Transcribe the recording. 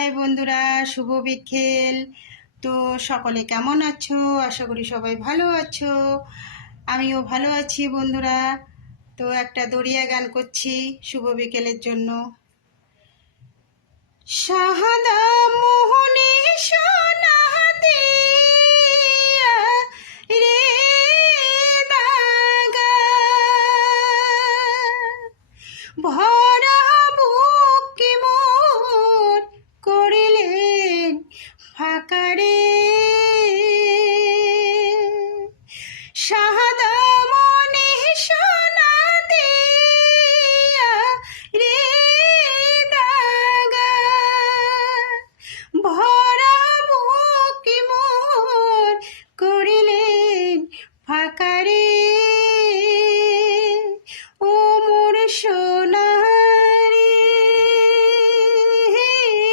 High বন্ধুরা, শুভ বিকেল। তো সকলে কেমন আছো? আশা করি সবাই ভালো আছো। আমিও ভালো আছি বন্ধুরা। তো একটা দরিয়া গান করছি শুভ বিকেলের জন্য। সাহা